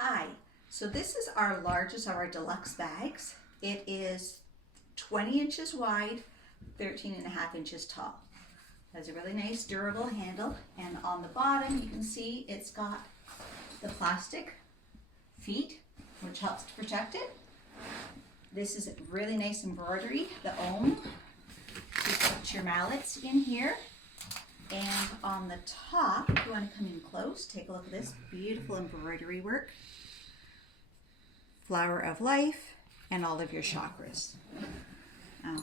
Hi, so this is our largest of our deluxe bags. It is 20 inches wide, 13 and a half inches tall. It has a really nice durable handle, and on the bottom you can see it's got the plastic feet which helps to protect it. This is really nice embroidery, the ohm. You put your mallets in here. And on the top, if you want to come in close, take a look at this beautiful embroidery work. Flower of life and all of your chakras.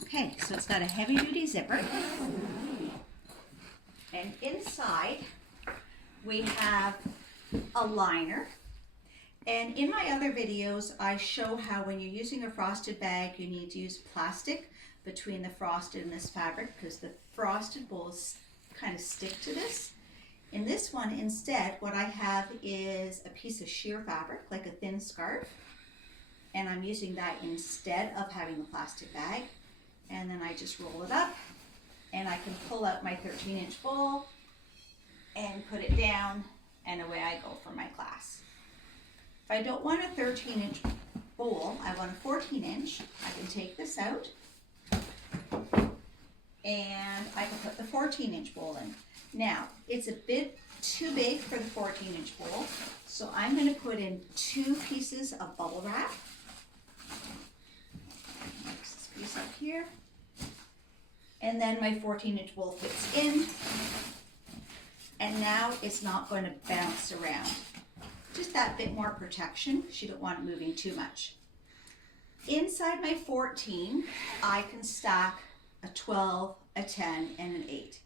Okay, so it's got a heavy duty zipper. And inside we have a liner. And in my other videos, I show how when you're using a frosted bag, you need to use plastic between the frosted and this fabric because the frosted bowls kind of stick to this. In this one, instead, what I have is a piece of sheer fabric, like a thin scarf, and I'm using that instead of having the plastic bag. And then I just roll it up, and I can pull out my 13-inch bowl and put it down, and away I go for my class. If I don't want a 13-inch bowl, I want a 14-inch, I can take this out, and I can put the 14-inch bowl in. Now, it's a bit too big for the 14-inch bowl, so I'm going to put in 2 pieces of bubble wrap. Mix this piece up here. And then my 14-inch bowl fits in. And now it's not going to bounce around. Just that bit more protection. You don't want it moving too much. Inside my 14, I can stack a 12, a 10, and an 8.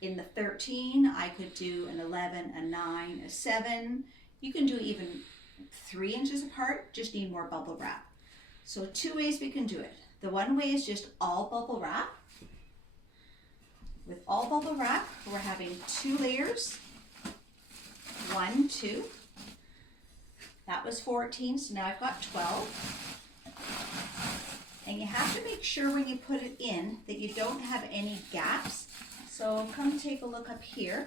In the 13, I could do an 11, a 9, a 7. You can do even 3 inches apart, just need more bubble wrap. So 2 ways we can do it. The one way is just all bubble wrap. With all bubble wrap, we're having 2 layers. 1, 2. That was 14, so now I've got 12. And you have to make sure when you put it in that you don't have any gaps. So come take a look up here.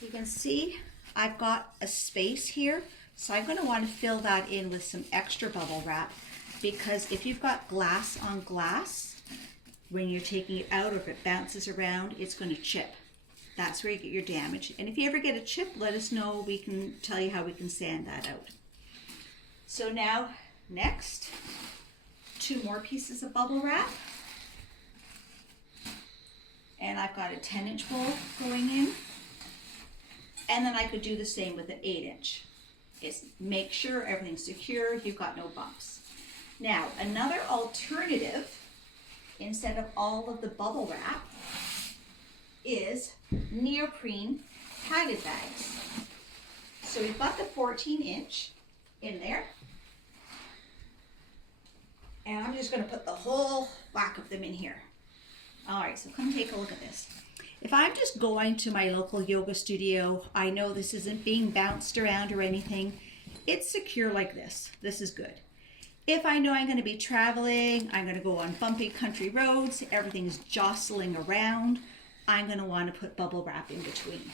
You can see I've got a space here. So I'm going to want to fill that in with some extra bubble wrap, because if you've got glass on glass, when you're taking it out or if it bounces around, it's going to chip. That's where you get your damage. And if you ever get a chip, let us know. We can tell you how we can sand that out. So now, next, 2 more pieces of bubble wrap. And I've got a 10-inch bowl going in. And then I could do the same with an 8-inch. Is make sure everything's secure, you've got no bumps. Now, another alternative, instead of all of the bubble wrap, is neoprene padded bags. So we've got the 14-inch in there. And I'm just going to put the whole whack of them in here. All right, so come take a look at this. If I'm just going to my local yoga studio, I know this isn't being bounced around or anything. It's secure like this. This is good. If I know I'm going to be traveling, I'm going to go on bumpy country roads, everything's jostling around, I'm going to want to put bubble wrap in between.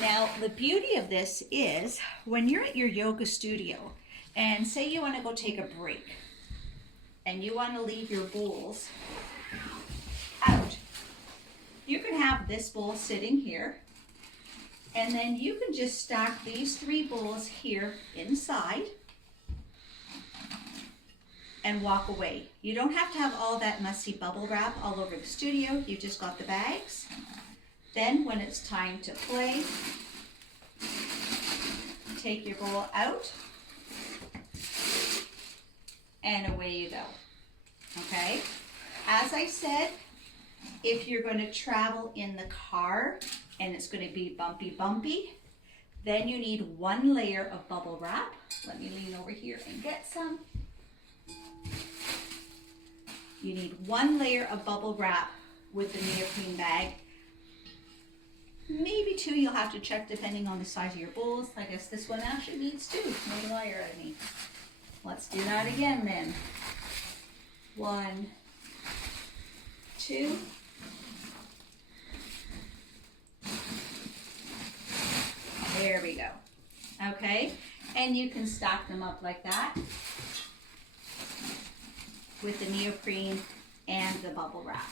Now, the beauty of this is when you're at your yoga studio and say you want to go take a break and you want to leave your bowls out, you can have this bowl sitting here, and then you can just stack these 3 bowls here inside and walk away. You don't have to have all that messy bubble wrap all over the studio. You just got the bags. Then when it's time to play, take your bowl out and away you go. Okay? As I said, if you're going to travel in the car and it's going to be bumpy, then you need 1 layer of bubble wrap. Let me lean over here and get some. You need 1 layer of bubble wrap with the neoprene bag. Maybe 2, you'll have to check depending on the size of your bowls. I guess this one actually needs 2. No liar at me. Let's do that again then. 1, 2. There we go. Okay, And you can stack them up like that with the neoprene and the bubble wrap.